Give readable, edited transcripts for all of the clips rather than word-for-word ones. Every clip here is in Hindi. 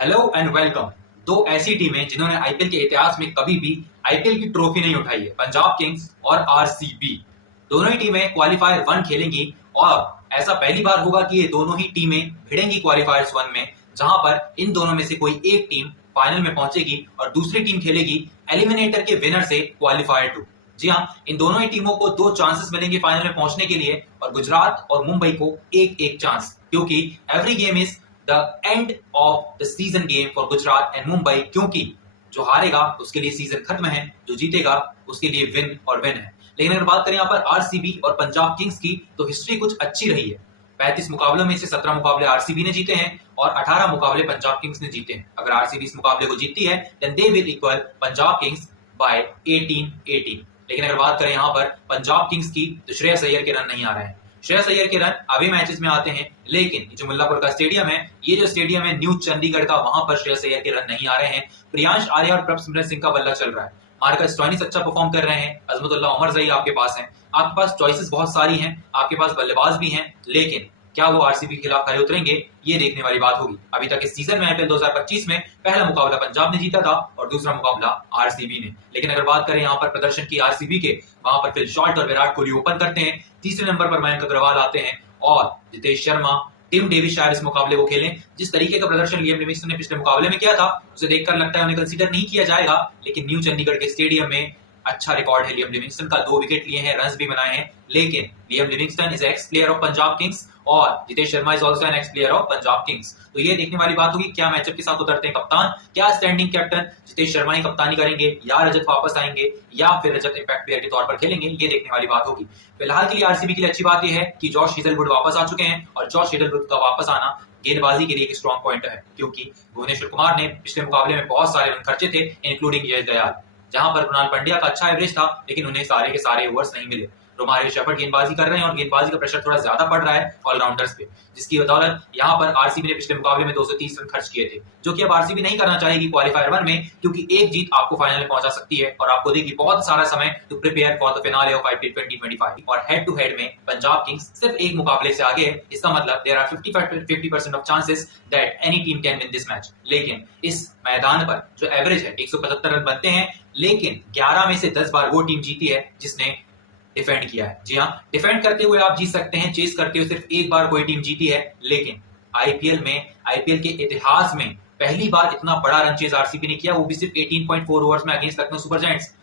Hello and welcome. दो ऐसी टीमें जिन्होंने आईपीएल के इतिहास में कभी भी आईपीएल की ट्रॉफी नहीं उठाई है, पंजाब किंग्स और आरसीबी। दोनों ही टीमें क्वालिफायर 1 खेलेंगी और ऐसा पहली बार होगा कि ये दोनों ही टीमें भिड़ेंगी क्वालिफायर्स 1 में, जहां पर इन दोनों में से कोई एक टीम फाइनल में पहुंचेगी और दूसरी टीम खेलेगी एलिमिनेटर के विनर से क्वालिफायर 2। जी हाँ, इन दोनों ही टीमों को 2 चांसेस मिलेंगे फाइनल में पहुंचने के लिए और गुजरात और मुंबई को एक एक चांस, क्योंकि every game is the end of the season game for Gujarat and Mumbai. क्योंकि जो हारेगा उसके लिए सीजन खत्म है, जो जीतेगा उसके लिए विन और विन है। लेकिन अगर बात करें यहाँ पर आरसीबी और पंजाब किंग्स की, तो हिस्ट्री कुछ अच्छी रही है। 35 मुकाबलों में से 17 मुकाबले आरसीबी ने जीते हैं और 18 मुकाबले पंजाब किंग्स ने जीते हैं। अगर आरसीबी इस मुकाबले को जीतती है then they will equal Punjab Kings by 18-18। लेकिन अगर बात करें यहाँ पर पंजाब किंग्स की, तो श्रेयस अय्यर के रन नहीं आ रहे हैं। श्रेयस अय्यर के रन अवे मैचेस में आते हैं, लेकिन जो मुल्लापुर का स्टेडियम है, ये जो स्टेडियम है न्यू चंडीगढ़ का, वहां पर श्रेयस अय्यर के रन नहीं आ रहे हैं। प्रियांश आर्या और प्रभसिमरन सिंह का बल्ला चल रहा है। मार्कस स्टोइनिस अच्छा परफॉर्म कर रहे हैं। अजमतुल्ला उमर ज़ई आपके पास हैं। आपके पास चॉइसेस बहुत सारी हैं, आपके पास बल्लेबाज भी हैं, लेकिन क्या वो आरसीबी के खिलाफ खरे उतरेंगे, ये देखने वाली बात होगी। अभी तक इस सीजन में आईपीएल 2025 में पहला मुकाबला पंजाब ने जीता था और दूसरा मुकाबला आरसीबी ने। लेकिन अगर बात करें यहाँ पर प्रदर्शन की आरसीबी के, वहां पर फिल शॉर्ट और विराट कोहली ओपन करते हैं। तीसरे नंबर पर मयंक अग्रवाल आते हैं और जितेश शर्मा, टिम डेविस शायद इस मुकाबले को खेलें। जिस तरीके का प्रदर्शन लियाम लिविंगस्टन ने पिछले मुकाबले में किया था, उसे देखकर लगता है उन्हें कंसीडर नहीं किया जाएगा। लेकिन न्यू चंडीगढ़ के स्टेडियम में अच्छा रिकॉर्ड है लियाम लिविंगस्टन का, 2 विकेट लिए हैं, रन्स भी बनाए हैं। लेकिन Liam Livingstone is ex player of Punjab Kings और Jitesh Sharma is also an ex player of Punjab Kings. तो ये देखने वाली बात होगी क्या मैचअप के साथ उतरते हैं कप्तान, क्या स्टैंडिंग कैप्टन जितेश शर्मा ही कप्तानी करेंगे या रजत वापस आएंगे या फिर रजत इंपैक्ट प्लेयर के तौर पर खेलेंगे, ये देखने वाली बात होगी। फिलहाल के लिए आरसीबी के लिए अच्छी बात यह है कि जॉश हेजलवुड वापस आ चुके हैं और जॉश हेजलवुड का वापस आना गेंदबाजी के लिए एक स्ट्रॉन्ग पॉइंट है, क्योंकि भुवनेश्वर कुमार ने पिछले मुकाबले में बहुत सारे रन खर्चे थे, इंक्लूडिंग यश दयाल। जहां पर कुणाल पंड्या का अच्छा एवरेज था, लेकिन उन्हें सारे के सारे ओवर्स नहीं मिले। रोमारियो शेफर्ड गेंदबाजी कर रहे हैं और गेंदबाजी का प्रेशर थोड़ा ज्यादा पड़ रहा है ऑलराउंडर्स पे, जिसकी बदौलत यहां पर आरसीबी ने पिछले मुकाबले में 230 रन खर्च किए थे, जो कि अब आरसीबी नहीं करना चाहेगी क्वालिफायर 1 में, क्योंकि एक जीत आपको फाइनल में पहुंचा सकती है और आपको देगी बहुत सारा समय to prepare for the finale of IPL 2025। और हेड टू हेड में पंजाब किंग्स सिर्फ एक मुकाबले से आगे है। इसका मतलब there are 50% of chances that any team can win this match. लेकिन इस मैदान पर जो एवरेज है 175 रन बनते हैं, लेकिन 11 में से 10 बार वो टीम जीती है जिसने डिफेंड किया है। जी हाँ, डिफेंड करते हुए आप जीत सकते हैं, चेस करते हुए सिर्फ एक बार कोई टीम जीती है। लेकिन आईपीएल के इतिहास में पहली बार इतना बड़ा रन चेज आरसीबी ने किया, वो भी सिर्फ 18.4 ओवर्स में अगेंस्ट लखनऊ सुपर जायंट्स,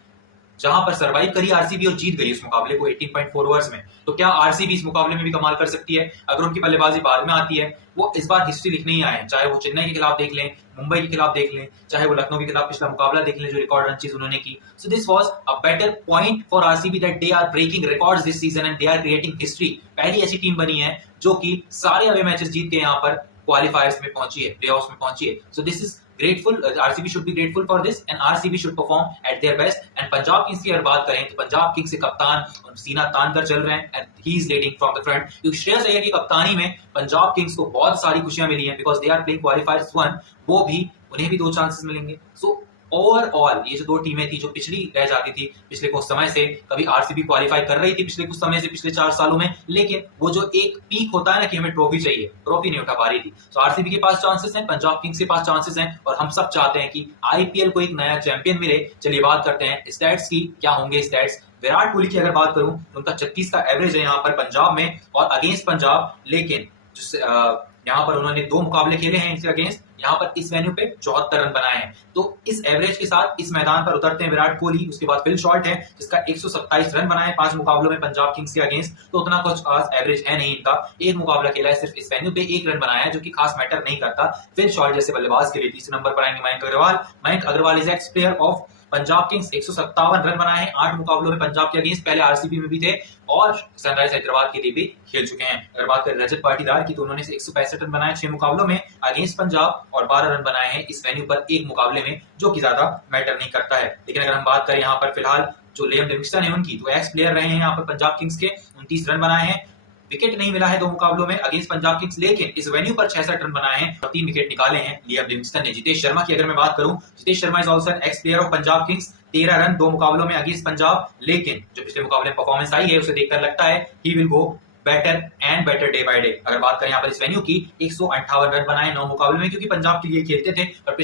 जहां पर सर्वाइव करी आरसीबी और जीत गई इस मुकाबले को 18.4 ओवर्स में। तो क्या आरसीबी इस मुकाबले में भी कमाल कर सकती है? अगर उनकी बल्लेबाजी बाद में आती है, वो इस बार हिस्ट्री लिखने ही आए हैं, चाहे वो चेन्नई के खिलाफ देख लें, मुंबई के खिलाफ देख लें, चाहे वो लखनऊ के खिलाफ पिछला मुकाबला देख लें, जो रिकॉर्ड रन चेज उन्होंने की। So this was a better point for RCB that they are breaking records this season and they are creating history. पहली ऐसी टीम बनी है जो कि सारे अवे मैचेस जीत के यहाँ पर क्वालिफायर्स में पहुंची है, प्लेऑफ्स में पहुंची है। So this is grateful, RCB should be grateful for this and RCB should perform at their best। and Punjab Kings की अगर बात करें तो पंजाब किंग्स के कप्तान सीना तान कर चल रहे हैं and he is leading from the front, क्योंकि श्रेयस अय्यर की कप्तानी में पंजाब किंग्स को बहुत सारी खुशियां मिली हैं because they are playing qualifiers 1, वो भी उन्हें भी 2 चांसेस मिलेंगे। सो ओवरऑल ये जो 2 टीमें थी जो पिछली रह जाती थी पिछले कुछ समय से, कभी आरसीबी क्वालिफाई कर रही थी पिछले कुछ समय से, पिछले 4 सालों में, लेकिन वो जो एक पीक होता है ना कि हमें ट्रॉफी चाहिए, ट्रॉफी नहीं उठा पा रही थी। तो आरसीबी के पास चांसेस हैं, पंजाब किंग्स के पास चांसेस हैं और हम सब चाहते हैं कि आईपीएल को एक नया चैंपियन मिले। चलिए बात करते हैं स्टैट्स की, क्या होंगे स्टैट्स। विराट कोहली की अगर बात करूं तो उनका 36 का एवरेज है यहाँ पर पंजाब में और अगेंस्ट पंजाब, लेकिन यहाँ पर उन्होंने 2 मुकाबले खेले हैं इनसे अगेंस्ट, यहाँ पर इस वेन्यू पे 74 रन बनाए हैं। तो इस एवरेज के साथ इस मैदान पर उतरते हैं विराट कोहली। उसके बाद फिल शॉर्ट है जिसका 127 रन बनाए 5 मुकाबलों में पंजाब किंग्स के अगेंस्ट, तो उतना कुछ खास एवरेज है नहीं इनका। एक मुकाबला खेला है सिर्फ इस वेन्यू पे, 1 रन बनाया है, जो कि खास मैटर नहीं करता फिल शॉर्ट जैसे बल्लेबाज के लिए। तीसरे नंबर पर आएंगे Mayank Agarwal. Mayank Agarwal is ex player of Punjab Kings, 157 run बनाए हैं 8 मुकाबलों में पंजाब के अगेंस्ट, पहले आरसीबी में भी थे और सनराइज हैदराबाद के लिए भी खेल चुके हैं। अगर बात करें रजत पाटीदार की, तो उन्होंने 165 रन बनाए 6 मुकाबलों में अगेंस्ट पंजाब और 12 रन बनाए हैं इस वेन्यू पर एक मुकाबले में, जो कि ज्यादा मैटर नहीं करता है। लेकिन अगर हम बात करें यहाँ पर फिलहाल जो लियाम लिविंगस्टन है उनकी, तो एक्स प्लेयर रहे हैं यहाँ पर पंजाब किंग्स के, 29 रन बनाए हैं, विकेट नहीं मिला है 2 मुकाबलों में अगेंस्ट पंजाब किंग्स, लेकिन इस वेन्यू पर 66 रन बनाए हैं और 3 विकेट निकाले हैं लियाम लिविंगस्टन ने। जितेश शर्मा की अगर मैं बात करूं, Jitesh Sharma is also an ex player of Punjab Kings, 13 run 2 मुकाबलों में अगेंस्ट पंजाब, लेकिन जो पिछले मुकाबले में परफॉर्मेंस आई है उसे देखकर लगता है he will go better and better day by day. अगर बात करें यहाँ पर इस वेन्यू की, 158 रन बनाए 9 मुकाबले में, क्योंकि पंजाब के लिए खेलते थे और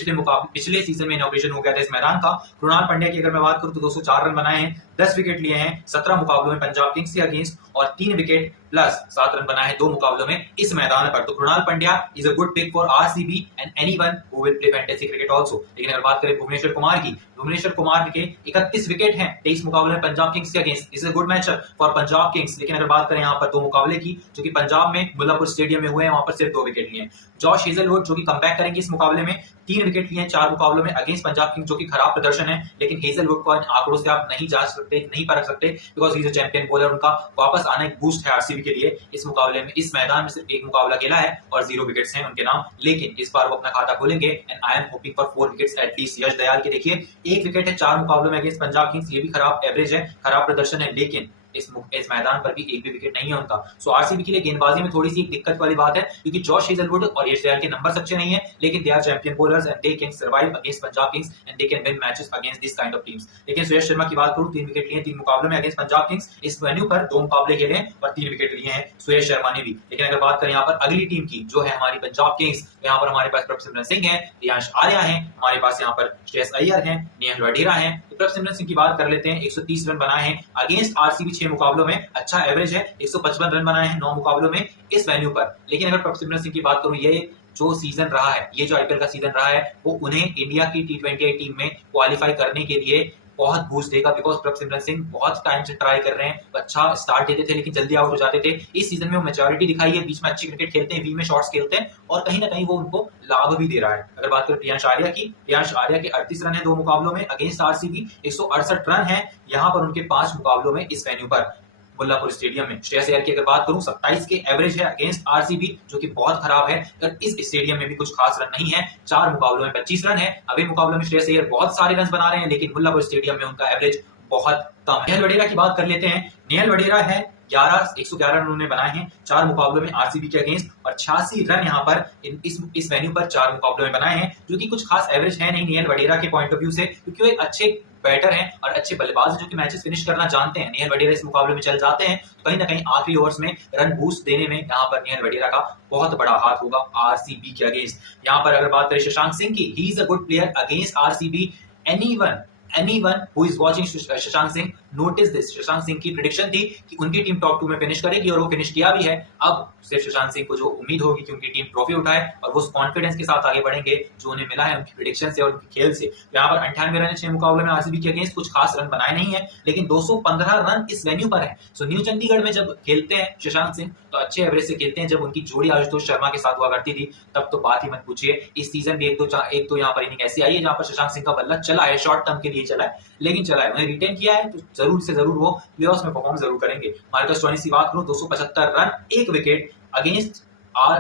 पिछले सीजन में इनॉग्रेशन हो गया था इस मैदान का। कृणाल पंड्या की अगर मैं बात करूं तो 204 रन बनाए हैं, 10 विकेट लिए हैं 17 मुकाबलों में पंजाब किंग्स के अगेंस्ट, और 3 विकेट प्लस 7 रन बनाए हैं 2 मुकाबलों में इस मैदान पर। तो Krunal Pandya is a good pick for RCB and anyone who will play fantasy cricket also. लेकिन अगर बात करें भुवनेश्वर कुमार की, भुवनेश्वर कुमार के 31 विकेट हैं 23 मुकाबले में पंजाब किंग्स के against, is a good matchup for Punjab Kings. लेकिन अगर बात करें यहाँ पर 2 मुकाबले की जो कि पंजाब में मुल्लापुर स्टेडियम में हुए हैं, वहां पर सिर्फ 2 विकेट लिए हैं। जॉश हेजलवुड जो कि कमबैक करेंगे इस मुकाबले में, 3 विकेट लिए हैं 4 मुकाबलों में अगेंस्ट पंजाब किंग्स, जो कि खराब प्रदर्शन है। लेकिन हेजलवुड को आंकड़ों से आप नहीं जांच सकते, नहीं परख सकते, because he is a champion bowler. उनका वापस आना एक बूस्ट है आरसीबी के लिए। इस मुकाबले में, इस मैदान में सिर्फ 1 मुकाबला खेला है और 0 विकेट्स हैं उनके नाम, लेकिन इस बार वो अपना खाता खोलेंगे and I am hoping for 4 wickets at least. Yash Dayal के देखिए 1 विकेट है 4 मुकाबलों में अगेंस्ट पंजाब किंग्स, ये भी खराब एवरेज है, खराब प्रदर्शन है, लेकिन इस मैदान पर भी एक भी विकेट नहीं है उनका। सो आरसीबी के लिए गेंदबाजी में थोड़ी सी एक दिक्कत वाली बात है, क्योंकि जॉश हेजलवुड और यश दयाल के नंबर अच्छे नहीं है, लेकिन they are champion bowlers and they can survive against Punjab Kings and they can win matches against this kind of teams. लेकिन सुयश शर्मा की बात करूं, 3 विकेट लिए 3 मुकाबलों में अगेंस्ट पंजाब किंग्स, इस वेन्यू पर 2 मुकाबले खेले हैं और 3 विकेट लिए हैं सुयश शर्मा ने भी। लेकिन अगर बात करें यहाँ पर अगली टीम की जो है हमारी पंजाब किंग्स, यहाँ पर हमारे पास प्रभसिमरन सिंह है, रियांश आर्या है, हमारे पास यहाँ पर श्रेयस अय्यर है, नेहल वडेरा है। प्रभसिमरन सिंह की बात कर लेते हैं, 130 रन बनाए हैं अगेंस्ट आरसीबी 6 मुकाबलों में, अच्छा एवरेज है, 155 रन बनाए हैं 9 मुकाबलों में इस वेन्यू पर। लेकिन अगर प्रभसिमरन सिंह की बात करूं, ये जो सीजन रहा है, ये जो आईपीएल का सीजन रहा है, वो उन्हें इंडिया की T20 टीम में क्वालिफाई करने के लिए बहुत बूस्ट देगा, बिकॉज प्रभसिमरन सिंह बहुत टाइम से ट्राई कर रहे हैं, अच्छा स्टार्ट देते थे लेकिन जल्दी आउट हो जाते थे। इस सीजन में वो मैच्योरिटी दिखाई है, बीच में अच्छी क्रिकेट खेलते हैं, वी में शॉट्स खेलते हैं और कहीं ना कहीं वो उनको लाभ भी दे रहा है। अगर बात करें प्रियांश आर्या की, प्रियांश आर्या के 38 रन है 2 मुकाबलों में अगेंस्ट आरसीबी, 168 रन है यहाँ पर उनके 5 मुकाबलों में इस वेन्यू पर मुल्लापुर स्टेडियम में। श्रेयस अय्यर की अगर बात करूं, 27 के एवरेज है अगेंस्ट आरसीबी, जो कि बहुत खराब है, और इस स्टेडियम में भी कुछ खास रन नहीं है, 4 मुकाबलों में 25 रन है। अभी मुकाबलों में श्रेयस अय्यर बहुत सारे रन बना रहे हैं, लेकिन मुल्लापुर स्टेडियम में उनका एवरेज बहुत कम है। नेहल वडेरा की बात कर लेते हैं, नेहल वडेरा है 111 रन उन्होंने बनाए हैं 4 मुकाबलों में आरसीबी के अगेंस्ट, और 86 रन यहाँ पर इस वेन्यू पर 4 मुकाबलों में बनाए हैं, जो कि कुछ खास एवरेज है नहीं नेहल वडेरा के पॉइंट ऑफ व्यू से, क्योंकि वो एक अच्छे बैटर हैं और अच्छे बल्लेबाज जो कि मैचेस फिनिश करना जानते हैं। नेहल वडेरा इस मुकाबले में चल जाते हैं, तो कहीं ना कहीं आखिरी ओवर्स में रन बूस्ट देने में यहाँ पर नेहल वडेरा का बहुत बड़ा हाथ होगा आरसीबी के अगेंस्ट। यहाँ पर अगर बात करें शशांक सिंह की, he is a good player against RCB. anyone who is watching Shashank Singh notice this. Shashank Singh की प्रेडिक्शन थी कि उनकी टीम टॉप 2 में फिनिश करेगी और वो फिनिश किया भी है। अब सिर्फ शशांक सिंह को जो उम्मीद होगी कि उनकी टीम ट्रॉफी उठाए और वो कॉन्फिडेंस के साथ आगे बढ़ेंगे जो उन्हें मिला है उनकी प्रेडिक्शन से और उनके खेल से। यहाँ पर 98 रन 6 मुकाबले में आरसीबी के अगेंस्ट, कुछ खास रन बनाए नहीं है, लेकिन 215 रन इस वेन्यू पर है। सो न्यू चंडीगढ़ में जब खेलते हैं शशांक सिंह तो अच्छे एवरेज से खेलते हैं। जब उनकी जोड़ी आशुतोष शर्मा के साथ हुआ करती थी तब तो बात ही मत पूछिए। इस सीजन भी एक तो यहाँ पर इनिंग ऐसी आई है जहाँ पर शशांक सिंह का बल्ला चला है, शॉर्ट टर्म के लिए चला है, लेकिन चला है, उन्हें रिटेन किया है, तो जरूर से जरूर वो प्लेऑफ्स में परफॉर्म जरूर करेंगे। मार्कस स्टोइनिस की बात करूं, 275 रन 1 विकेट अगेंस्ट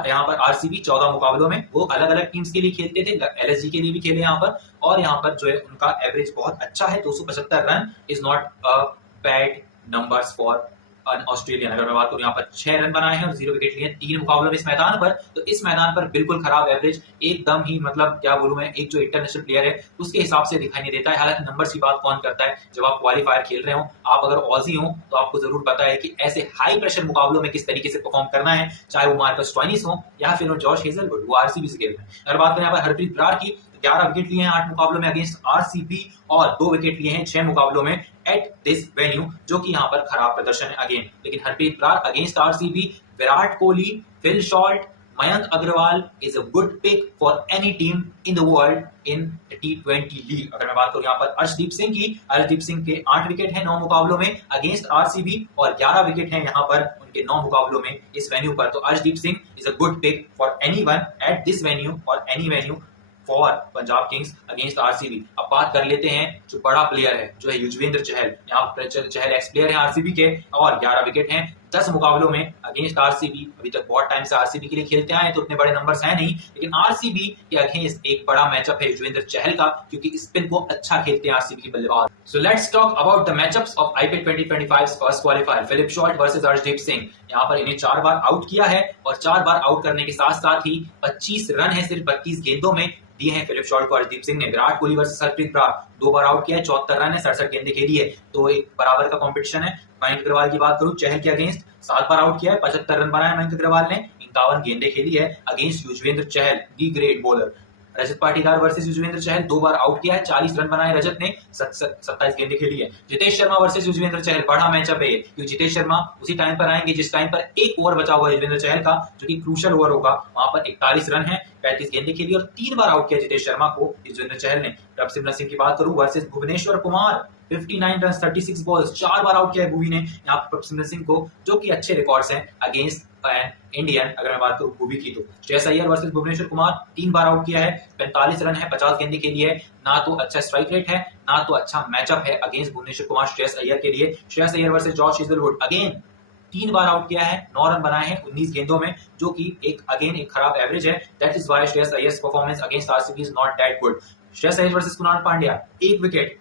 यहाँ पर आरसीबी 14 मुकाबलों में। वो अलग अलग टीम्स के लिए खेलते थे, एलएसजी के लिए भी खेले यहाँ पर, और यहाँ पर जो है उनका एवरेज बहुत अच्छा है। 275 run is not a bad numbers for Australian. अगर मैं बात करूं, यहाँ पर 6 रन बनाए हैं और 0 विकेट लिए 3 मुकाबलों में इस मैदान पर, तो इस मैदान पर बिल्कुल खराब एवरेज, एकदम ही मतलब क्या बोलूं मैं, एक जो इंटरनेशनल प्लेयर है उसके हिसाब से दिखाई नहीं देता है। हालांकि नंबर्स की बात कौन करता है, जब आप क्वालिफायर खेल रहे हो, आप अगर ऑजी हो तो आपको जरूर पता है कि ऐसे हाई प्रेशर मुकाबलों में किस तरीके से परफॉर्म करना है, चाहे वो मार्कस स्टोइनिस हो या फिर जॉश हेजलवुड, वो आरसीबी से खेल रहे हैं। अगर बात करें यहाँ पर हरप्रीत बरार की, 11 विकेट लिए हैं 8 मुकाबलों में अगेंस्ट आरसीबी और 2 विकेट लिए हैं 6 मुकाबलों में एट दिस वेन्यू, जो कि यहाँ पर खराब प्रदर्शन है अगेन। लेकिन Harpreet Brar against RCB, Virat Kohli, Phil Salt, Mayank Agarwal is a good pick for any team in the world in T20 league. अगर मैं बात करूं यहाँ पर अर्शदीप सिंह की, अर्शदीप सिंह के 8 विकेट हैं 9 मुकाबलों में अगेंस्ट आरसीबी और 11 विकेट हैं यहाँ पर उनके 9 मुकाबलों में इस वेन्यू पर। तो Arshdeep Singh is a good pick for anyone at this venue और any venue for Punjab Kings against RCB. अब बात कर लेते हैं जो बड़ा प्लेयर है, जो है युजवेंद्र चहल। यहाँ पर चहल एक्स प्लेयर है आरसीबी के और 11 विकेट हैं 10 मुकाबलों में अगेंस्ट आरसीबी। अभी तक बहुत टाइम से आरसीबी के लिए खेलते आए तो उतने बड़े नंबर्स हैं नहीं, लेकिन आरसीबी के अगेंस्ट एक बड़ा मैचअप है युजवेंद्र चहल का, क्योंकि स्पिन को अच्छा खेलते हैं आरसीबी के बल्लेबाज। So let's talk about the matchups of IPL 2025 first qualifier, Philip Short versus Arshdeep Singh. यहाँ पर इन्हें 4 बार आउट किया है और 4 बार आउट करने के साथ साथ ही 25 रन है सिर्फ 32 गेंदों में दिए हैं फिलिप शॉर्ट को अर्शदीप सिंह ने। विराट कोहली वर्सेस हरप्रीत बरार 2 बार आउट किया है, 74 रन है, 67 गेंदें खेली है, तो एक बराबर का कंपटीशन है। मयंक अग्रवाल की बात करूं, चहल के अगेंस्ट 7 बार आउट किया है, 75 रन बनाए मयंक अग्रवाल ने, 51 गेंदें खेली है against Yuzvendra Chahal the great bowler. Rajat Patidar versus Yuzvendra Chahal 2 bar out किया है, 40 रन बनाए रजत ने, 27 गेंदें खेली है। जितेश शर्मा वर्सेस युजवेंद्र चहल, बड़ा मैचअप है ये, क्योंकि जितेश शर्मा उसी टाइम पर आएंगे जिस टाइम पर एक ओवर बचा हुआ है युजवेंद्र चहल का, जो कि क्रूशल ओवर होगा। वहां पर 41 रन है, 35 गेंदें खेली और 3 बार आउट किया जितेश शर्मा को युजवेंद्र चहल ने। प्रभसिमरन सिंह की बात करूं versus Bhuvneshwar Kumar, 59 run 36 balls, 4 बार आउट किया है भुवी ने यहाँ पर प्रभसिमरन सिंह को, जो कि अच्छे रिकॉर्ड्स हैं अगेंस्ट इंडियन। अगर मैं बात करूं भुवी की तो श्रेयस अय्यर वर्सेस भुवनेश्वर कुमार, 3 बार आउट किया है, 45 रन है, 50 गेंदें के लिए, ना तो अच्छा स्ट्राइक रेट है ना तो अच्छा मैचअप है अगेंस्ट भुवनेश्वर कुमार श्रेयस अय्यर के लिए। Shreyas Iyer versus Josh Hazlewood, again 3 बार आउट किया है, 9 रन बनाए हैं 19 गेंदों में, जो कि एक खराब एवरेज है। That is why Shreyas Iyer's performance against RCB is not that good. Shreyas Iyer versus Krunal Pandya, 1 wicket,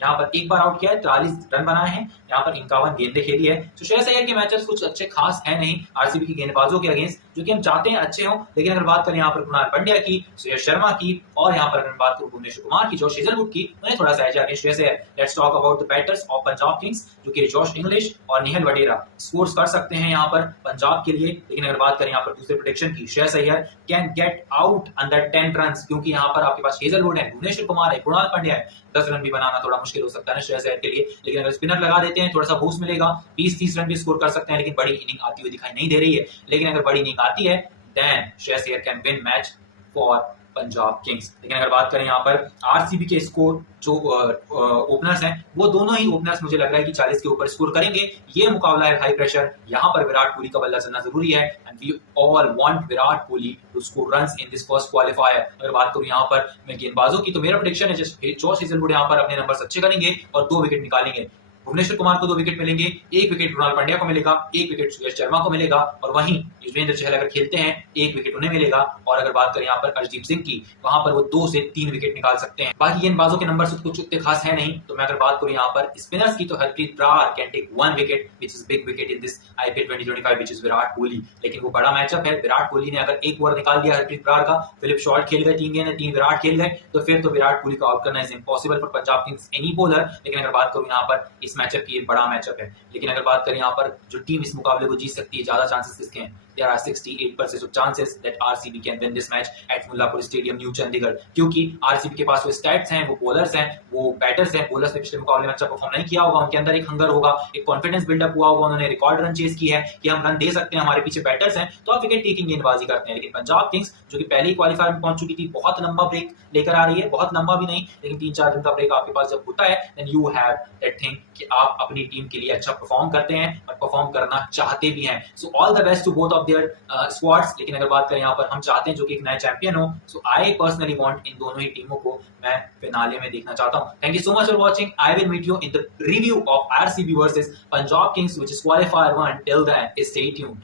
यहाँ पर 1 बार आउट किया है, 43 रन बनाए हैं, यहाँ पर 51 गेंदें खेली है। तो श्रेयस अय्यर के मैचेस कुछ अच्छे खास है नहीं आरसीबी की गेंदबाजों के अगेंस्ट, जो कि हम चाहते हैं अच्छे हों। लेकिन अगर बात करें यहाँ पर कुणाल पांड्या की, श्रेयस शर्मा की, और यहाँ पर अगर बात करूं भुवनेश्वर कुमार की, जॉश हेजलवुड की, उन्हें थोड़ा सा edge Shreyas Iyer. Let's talk about the batters of Punjab Kings, जो कि जॉश इंग्लिश और निहल वडेरा स्कोर्स कर सकते हैं यहाँ पर पंजाब के लिए। लेकिन अगर बात करें यहाँ पर दूसरे प्रेडिक्शन की, Shreyas Iyer can get out under 10 run, क्योंकि यहाँ पर आपके पास हेजलवुड है, भुवनेश्वर कुमार है, कुणाल पांड्या है, 10 रन भी बनाना थोड़ा मुश्किल हो सकता है श्रेयस अय्यर के लिए। लेकिन अगर स्पिनर लगा देते हैं थोड़ा सा बूस्ट मिलेगा, 20-30 रन भी स्कोर कर सकते हैं। लेकिन बड़ी इनिंग आती हुई दिखाई नहीं दे रही है। लेकिन अगर बड़ी इनिंग आती है then Shreyas Iyer can win match for Punjab Kings. लेकिन अगर बात करें यहाँ पर आरसीबी के स्कोर, जो ओपनर्स हैं, वो दोनों ही ओपनर्स मुझे लग रहा है कि 40 के ऊपर स्कोर करेंगे। ये मुकाबला है हाई प्रेशर, यहाँ पर विराट कोहली का बल्ला चलना जरूरी है, and we all want Virat Kohli to score runs in this first qualifier. अगर बात करूं यहाँ पर मैं गेंदबाजों की, तो मेरा प्रेडिक्शन है जॉश हेजलवुड यहाँ पर अपने नंबर अच्छे करेंगे और 2 विकेट निकालेंगे। भुवनेश्वर कुमार को 2 विकेट मिलेंगे, 1 विकेट कुणाल पांड्या को मिलेगा, 1 विकेट श्रेयस शर्मा को मिलेगा, और वहीं युजवेंद्र चहल अगर खेलते हैं 1 विकेट उन्हें मिलेगा। और अगर बात करें यहाँ पर अर्शदीप सिंह की, वहां पर वो 2 से 3 विकेट निकाल सकते हैं। बाकी गेंदबाजों के नंबर कुछ उतने खास है नहीं। तो मैं अगर बात करूं यहाँ पर स्पिनर्स की, तो Harpreet Brar can take 1 wicket which is big wicket in this IPL 2025 which is Virat Kohli. लेकिन वो बड़ा मैचअप है, विराट कोहली ने अगर 1 ओवर निकाल दिया हरप्रीत ब्रार का, फिलिप शॉर्ट खेल गए 3 गेंद, 3 विराट खेल गए, तो फिर तो विराट कोहली को आउट करना is impossible for Punjab Kings any bowler. लेकिन अगर बात करूं यहाँ पर इस मैचअप की, बड़ा मैचअप है। लेकिन अगर बात करें यहाँ पर जो टीम इस मुकाबले को जीत सकती है, ज्यादा चांसेस किसके हैं? There are 68% of chances that RCB can win this match at Mullanpur stadium new Chandigarh, क्योंकि RCB के पास वो स्टैट्स हैं, वो बॉलर्स हैं, वो बैटर्स हैं। बॉलर्स ने पिछले मुकाबले में अच्छा परफॉर्म नहीं किया होगा, उनके अंदर एक हंगर होगा, एक कॉन्फिडेंस बिल्डअप हुआ होगा, उन्होंने रिकॉर्ड रन चेस की है कि हम रन दे सकते हैं, हमारे पीछे बैटर्स हैं, तो आप विकेट टेकिंग गेंदबाजी करते हैं। लेकिन पंजाब किंग्स, जो कि पहले ही क्वालिफायर में पहुंच चुकी थी, बहुत लंबा ब्रेक लेकर आ रही है, बहुत लंबा भी नहीं, लेकिन 3-4 दिन का ब्रेक आपके पास जब होता है, then you have that thing कि आप अपनी टीम के लिए अच्छा परफॉर्म करते हैं और परफॉर्म करना चाहते भी हैं। So all the best to both of their squads. लेकिन अगर बात करें यहाँ पर हम चाहते हैं जो कि एक नया चैंपियन हो, सो आई पर्सनली वांट इन दोनों ही टीमों को मैं फिनाले में देखना चाहता हूं। Thank you so much for watching. I will meet you in the review of RCB versus Punjab Kings which is qualifier 1। Till then stay tuned.